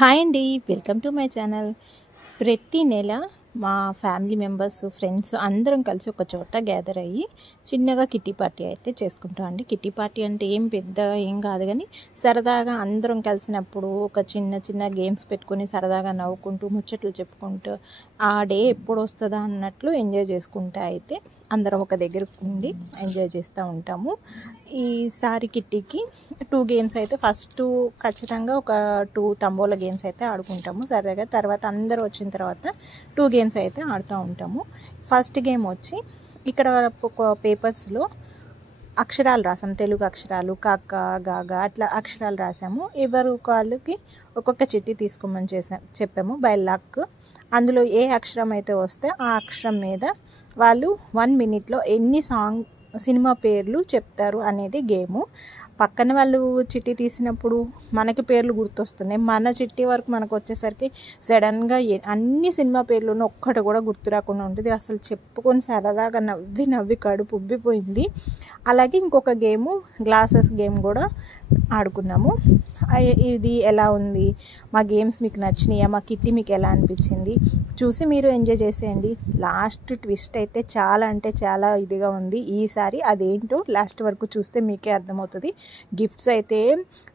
Hi అండి, welcome to my channel. ప్రతి నెల మా ఫ్యామిలీ మెంబర్స్, ఫ్రెండ్స్ అందరం కలిసి ఒక చోట గ్యాదర్ అయ్యి చిన్నగా కిట్టి పార్టీ అయితే చేసుకుంటాం అండి. కిట్టి పార్టీ అంటే ఏం కాదు, కానీ సరదాగా అందరం కలిసినప్పుడు ఒక చిన్న గేమ్స్ పెట్టుకొని సరదాగా నవ్వుకుంటూ ముచ్చట్లు చెప్పుకుంటూ ఆ డే ఎప్పుడు వస్తుందా అన్నట్లు ఎంజాయ్ చేసుకుంటా అయితే అందరం ఒక దగ్గరకు ఉండి ఎంజాయ్ చేస్తూ ఉంటాము. ఈసారి కిట్టీకి 2 గేమ్స్ అయితే ఫస్ట్ ఖచ్చితంగా ఒక 2 తంబోల గేమ్స్ అయితే ఆడుకుంటాము సరదాగా. తర్వాత అందరూ వచ్చిన తర్వాత 2 గేమ్స్ అయితే ఆడుతూ ఉంటాము. ఫస్ట్ గేమ్ వచ్చి ఇక్కడ పేపర్స్లో అక్షరాలు రాసాము, తెలుగు అక్షరాలు కాక గాగా అట్లా అక్షరాలు రాసాము. ఎవరు వాళ్ళకి ఒక్కొక్క చిట్టి తీసుకోమని చెప్పాము బై లక్. అందులో ఏ అక్షరం అయితే వస్తే ఆ అక్షరం మీద వాళ్ళు 1 మినిట్లో ఎన్ని సినిమా పేర్లు చెప్తారు అనేది గేము. పక్కన వాళ్ళు చిట్టి తీసినప్పుడు మనకి పేర్లు గుర్తొస్తున్నాయి, మన చిట్టి వరకు మనకు వచ్చేసరికి సడన్గా అన్ని సినిమా పేర్లను ఒక్కటి కూడా గుర్తు రాకుండా ఉంటుంది. అసలు చెప్పుకొని సరదాగా నవ్వి కడుపు ఉబ్బిపోయింది. అలాగే ఇంకొక గేము గ్లాసెస్ గేమ్ కూడా ఆడుకున్నాము. ఇది ఎలా ఉంది, మా గేమ్స్ మీకు నచ్చినాయా, మా కిట్టి మీకు ఎలా అనిపించింది చూసి మీరు ఎంజాయ్ చేసేయండి. లాస్ట్ ట్విస్ట్ అయితే చాలా అంటే చాలా ఇదిగా ఉంది ఈసారి. అదేంటో లాస్ట్ వరకు చూస్తే మీకే అర్థమవుతుంది. గిఫ్ట్స్ అయితే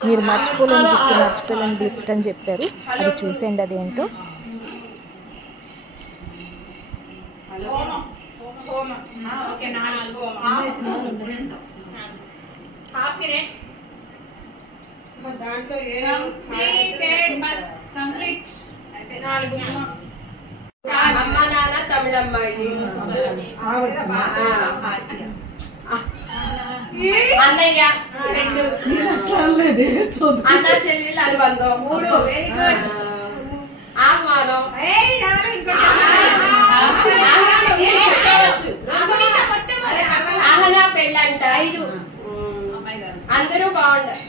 మీరు మర్చిపోలేని గిఫ్ట్ అని చెప్పారు, అది చూసేయండి అదేంటో. అమ్మ నాన్న తమిళమ్మాయి, అన్నయ్య అన్న చెల్లెళ్ళు అనుబంధం, ఆహ్వానం, ఆహ్వాన పెళ్ళంట, అందరూ బాగుంటారు.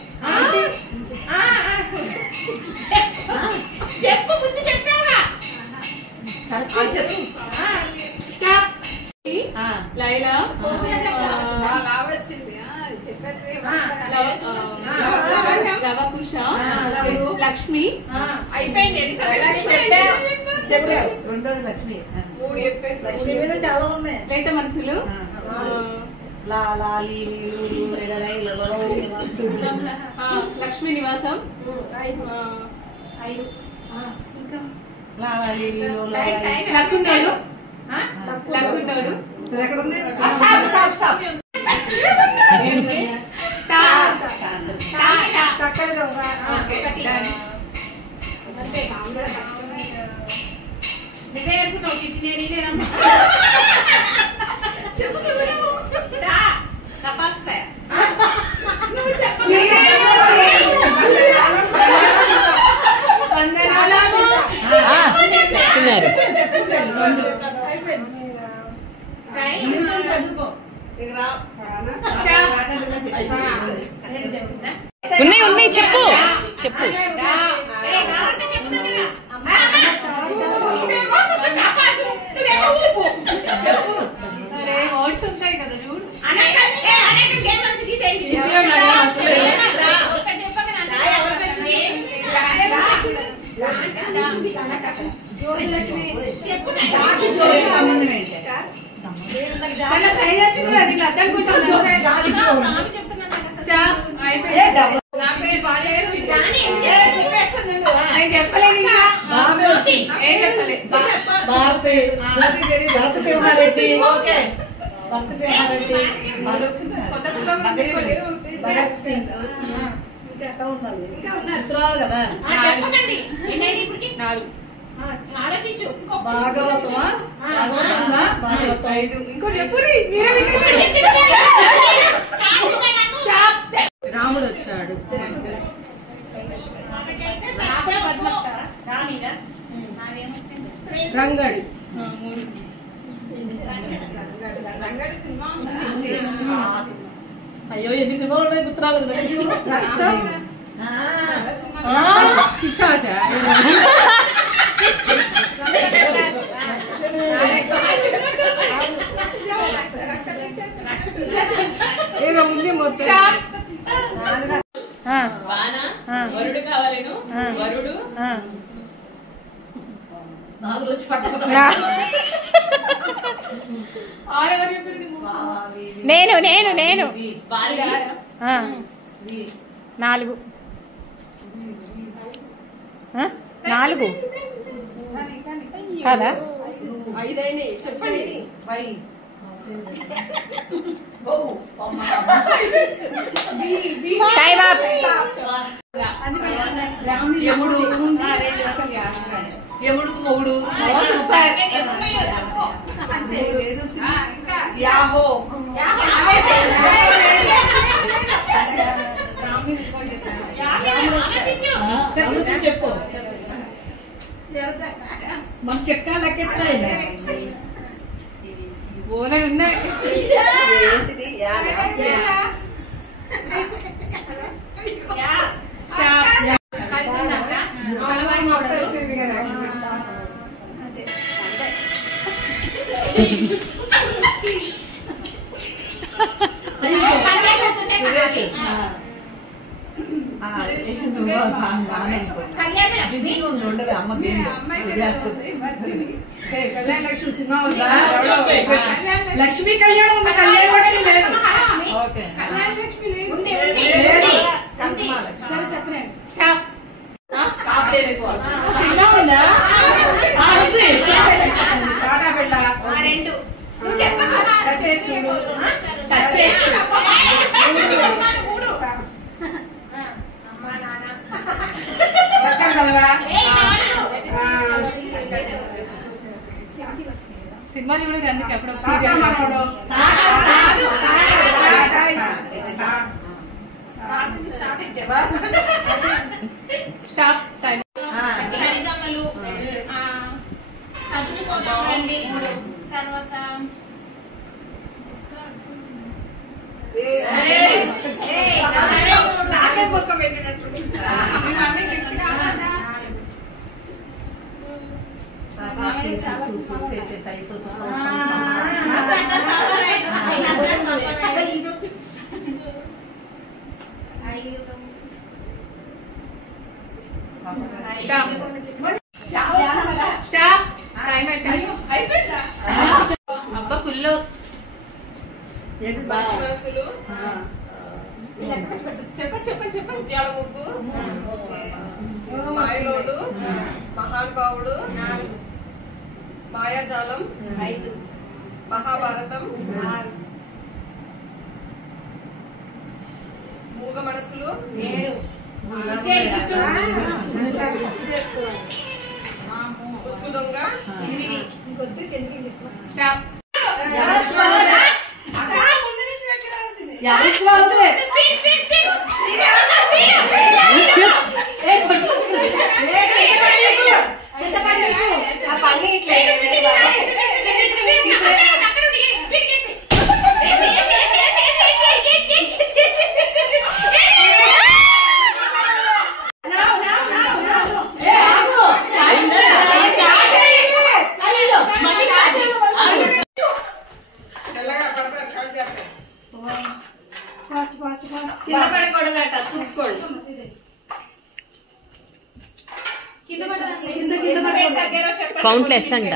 చెప్పు ముందు చెప్పావా లైలా, లవకుశ, లక్ష్మి అయిపోయింది. లేత మనసులు, లక్ష్మీ నివాసం, లక్కున్నాడు చెప్తున్నారు. ఉన్నాయి చెప్పు. వర్డ్స్ ఉంటాయి కదా చూడు. రాముడు వచ్చాడు, రంగడి, అయ్యో ఎన్ని సినిమాలు ఉన్నాయి గుర్తురాలేదు. ఏదో ఉంది మొత్తం. వరుడు కావాలను వరుడు నాలుగు వచ్చి పట్టుకుంటా నేను 4 కాదా? 5 అయినాయి చెప్పండి. Time up. ఎముడుకు మొగుడు చెప్పు మన చెక్క లెక్కెట్లా ఓనర్ ఉన్నాయి కళ్యాణలక్ష్మి సినిమా ఉందా? లక్ష్మీ కళ్యాణం ఉంది, కళ్యాణలక్ష్మి లేదు. సినిమా ఉందా? సినిమా చూడదు అందుకే అప్పుడు స్టాప్ టైం. తర్వాత అబ్బా ఫుల్ చెప్పండి ముత్యాల ముగ్గు, మాయలోడు, మహానుభావుడు, మాయాజాలం, మహాభారతం, మూగ మనసులు, ఉసుగు దొంగ, స్టాప్. కౌంట్లెస్ అంట.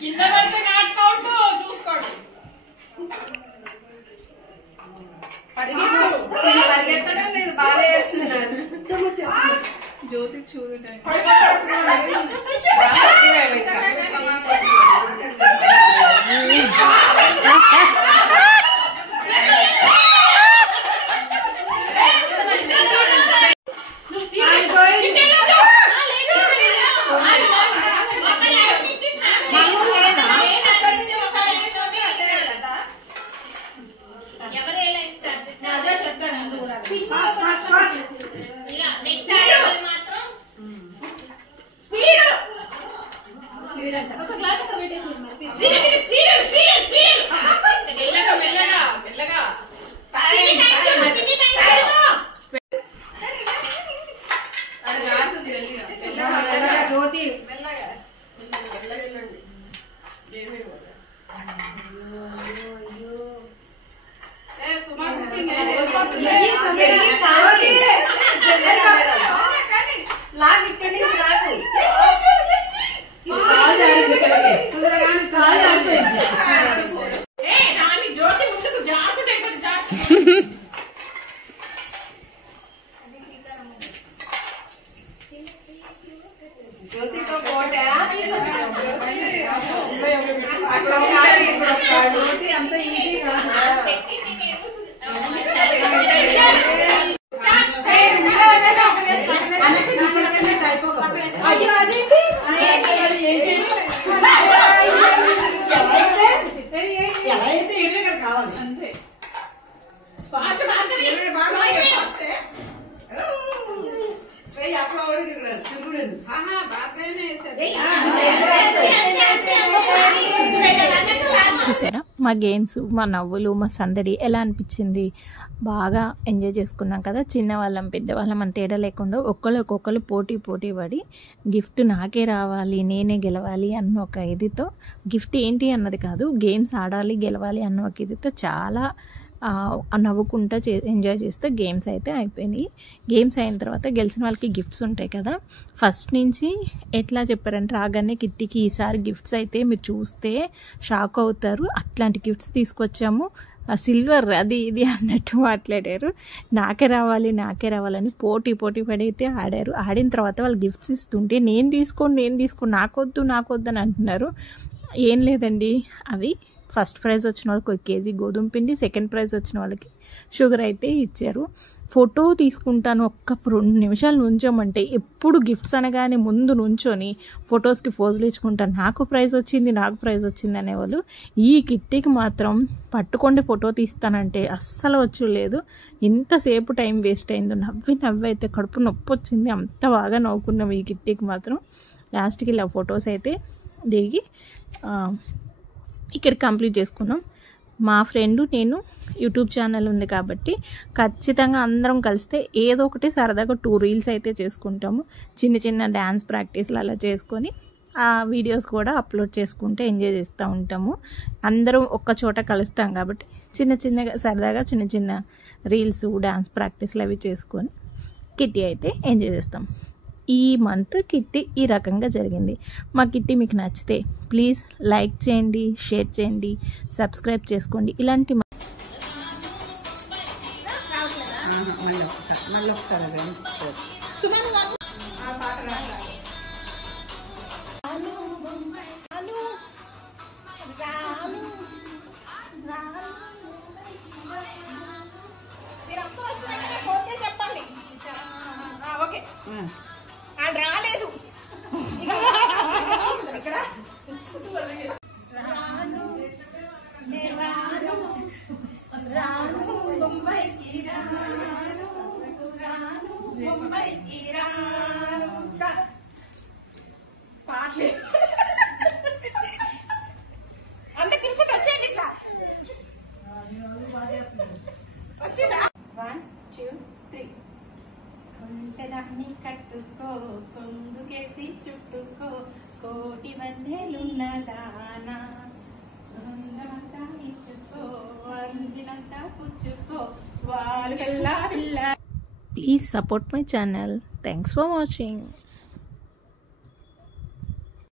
కింద పడితే నాట్ కౌంట్ చూసుకోండి. పరిగెత్తడం లేదు, బాగా చేస్తున్నారు. జ్యోతి చూడటం ఒక గ్లాస్ అక్కడ పెట్టేసి జ్యోతి మెల్లగా వెళ్ళండి. సుమా కుకింగ్ లాగ్ ఇక్కడి నుంచి లాగు జ్యోతితో పోటా జ్యోతి అంత ఈజీ కాదు. అయ్యో అదేంటి ఎలా అయితే ఏడే కదా కావాలి అంతే. ఆహా బాగానే వేసారు. చూసారా మా గేమ్స్, మా నవ్వులు, మా సందడి ఎలా అనిపించింది? బాగా ఎంజాయ్ చేసుకున్నాం కదా. చిన్నవాళ్ళం పెద్దవాళ్ళం అంత తేడా లేకుండా ఒక్కొక్కరు పోటీ పడి గిఫ్ట్ నాకే రావాలి, నేనే గెలవాలి అన్న ఒక ఇదితో, గిఫ్ట్ ఏంటి అన్నది కాదు, గేమ్స్ ఆడాలి గెలవాలి అన్న ఒక ఇదితో చాలా నవ్వుకుంటా ఎంజాయ్ చేస్తే గేమ్స్ అయితే అయిపోయినాయి. గేమ్స్ అయిన తర్వాత గెలిచిన వాళ్ళకి గిఫ్ట్స్ ఉంటాయి కదా. ఫస్ట్ నుంచి ఎట్లా చెప్పారంటే రాగానే కిట్టికి ఈసారి గిఫ్ట్స్ అయితే మీరు చూస్తే షాక్ అవుతారు, అట్లాంటి గిఫ్ట్స్ తీసుకొచ్చాము, సిల్వర్ అది ఇది అన్నట్టు మాట్లాడారు. నాకే రావాలని పోటీ పడి అయితే ఆడారు. ఆడిన తర్వాత వాళ్ళు గిఫ్ట్స్ ఇస్తుంటే నేను తీసుకోను నాకొద్దు అని అంటున్నారు. ఏం లేదండి, అవి ఫస్ట్ ప్రైజ్ వచ్చిన వాళ్ళకి 1 కేజీ గోధుమ పిండి, సెకండ్ ప్రైజ్ వచ్చిన వాళ్ళకి షుగర్ అయితే ఇచ్చారు. ఫోటో తీసుకుంటాను ఒక్క 2 నిమిషాలు నుంచోమంటే ఎప్పుడు గిఫ్ట్స్ అనగానే ముందు నుంచొని ఫొటోస్కి పోజులు ఇచ్చుకుంటాను, నాకు ప్రైజ్ వచ్చింది అనేవాళ్ళు. ఈ కిట్టికి మాత్రం పట్టుకోండి ఫోటో తీస్తానంటే అస్సలు వచ్చలేదు. ఎంతసేపు టైం వేస్ట్ అయిందో, నవ్వి అయితే కడుపు నొప్పి వచ్చింది, అంత బాగా నవ్వుకున్నాం ఈ కిట్టికి మాత్రం. లాస్ట్కి ఇలా ఫొటోస్ అయితే దిగి ఇక్కడ కంప్లీట్ చేసుకున్నాం. మా ఫ్రెండు నేను యూట్యూబ్ ఛానల్ ఉంది కాబట్టి ఖచ్చితంగా అందరం కలిస్తే ఏదో ఒకటి సరదాగా 2 రీల్స్ అయితే చేసుకుంటాము. చిన్న డ్యాన్స్ ప్రాక్టీస్లు అలా చేసుకొని ఆ వీడియోస్ కూడా అప్లోడ్ చేసుకుంటే ఎంజాయ్ చేస్తూ ఉంటాము. అందరం ఒక్క చోట కలుస్తాం కాబట్టి చిన్నగా సరదాగా చిన్న రీల్స్, డ్యాన్స్ ప్రాక్టీస్లు అవి చేసుకొని కిట్టి అయితే ఎంజాయ్ చేస్తాం. ఈ మంత్ కిట్టి ఈ రకంగా జరిగింది. మా కిట్టి మీకు నచ్చితే ప్లీజ్ లైక్ చేయండి, షేర్ చేయండి, సబ్స్క్రైబ్ చేసుకోండి. ఇలాంటి రాలేదు పాటలే అంత తిరుగుతూ వచ్చేయండి ఇట్లా వచ్చిందా 1 2 3 కొంటదాన్ని కట్టుకో, కొంగుకేసి చుట్టుకో, కోటి వన్నెలున్నదానా, అంతా ఇచ్చుకో, అందినంతా పుచ్చుకో, వాళ్ళు కల్లా పిల్ల. Please support my channel. Thanks for watching.